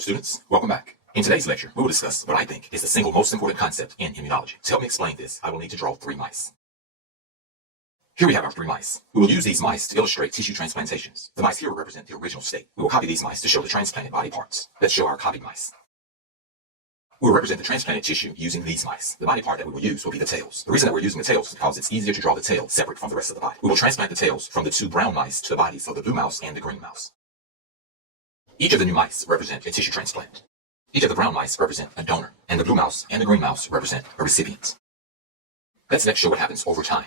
students, welcome back. In today's lecture, we will discuss what I think is the single most important concept in immunology. To help me explain this, I will need to draw 3 mice. Here we have our 3 mice. We will use these mice to illustrate tissue transplantations. The mice here will represent the original state. We will copy these mice to show the transplanted body parts. Let's show our copied mice. We will represent the transplanted tissue using these mice. The body part that we will use will be the tails. The reason that we're using the tails is because it's easier to draw the tail separate from the rest of the body. We will transplant the tails from the 2 brown mice to the bodies of the blue mouse and the green mouse. Each of the new mice represent a tissue transplant. Each of the brown mice represent a donor, and the blue mouse and the green mouse represent a recipient. Let's next show what happens over time.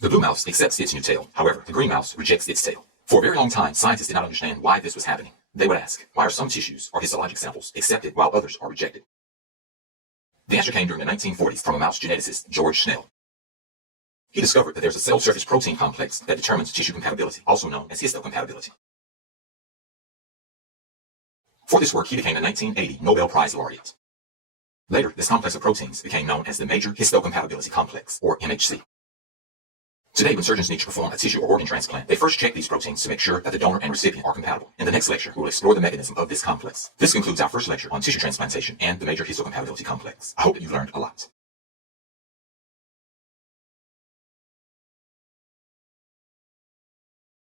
The blue mouse accepts its new tail. However, the green mouse rejects its tail. For a very long time, scientists did not understand why this was happening. They would ask, why are some tissues or histologic samples accepted while others are rejected? The answer came during the 1940s from a mouse geneticist, George Schnell. He discovered that there's a cell surface protein complex that determines tissue compatibility, also known as histocompatibility. For this work, he became a 1980 Nobel Prize laureate. Later, this complex of proteins became known as the Major Histocompatibility Complex, or MHC. Today, when surgeons need to perform a tissue or organ transplant, they first check these proteins to make sure that the donor and recipient are compatible. In the next lecture, we will explore the mechanism of this complex. This concludes our first lecture on tissue transplantation and the Major Histocompatibility Complex. I hope that you've learned a lot.